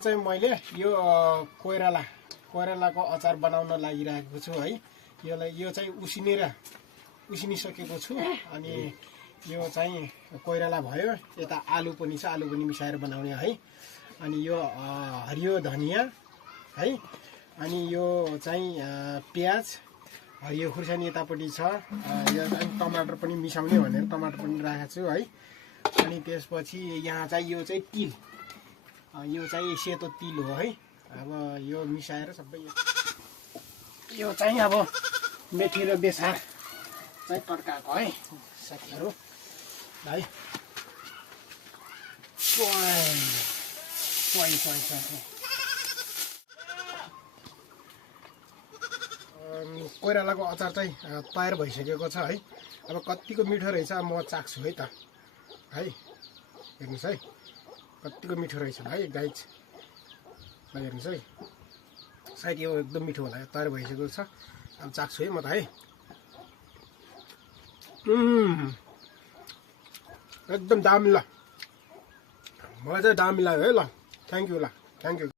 चाहिँ मैले यो कोइरालाको अचार बनाउन लागिरहेको छु है। यो चाहिँ उसिनिसकेको छु। अनि यो चाहिँ कोइराला भयो, यता आलु पनि छ, आलु पनि मिसाएर बनाउने है। अनि यो हरियो धनिया है, अनि यो चाहिँ प्याज, हरियो खुर्सानी यतापट्टि छ। यो टमाटर पनि मिसाउने भनेर टमाटर पनि राखेको छु है। अनि त्यसपछि यहाँ चाहिँ यो चाहिँ तिल, यो चाहिँ सेतो तिल हो है। अब यो मिसाएर सबै यो चाहिँ अब मेथी र बेसार चाहिँ तड्काएको है साथीहरू है। कोइरालाको अचार चाहिँ तयार भइसकेको छ है। अब कतिको मिठो रहेछ म चाख्छु है त है। हेर्नुहोस् है कतिको मिठो रहेछ भाइ गाइज, हेर्नुहोस् है। सायद यो एकदम मिठो होला, तयार भइसकेको छ। अब चाख्छु है म त है। एकदम दामी, ल मलाई चाहिँ दामी लाग्यो है। ल थ्याङ्क यू, ल थ्याङ्क यू।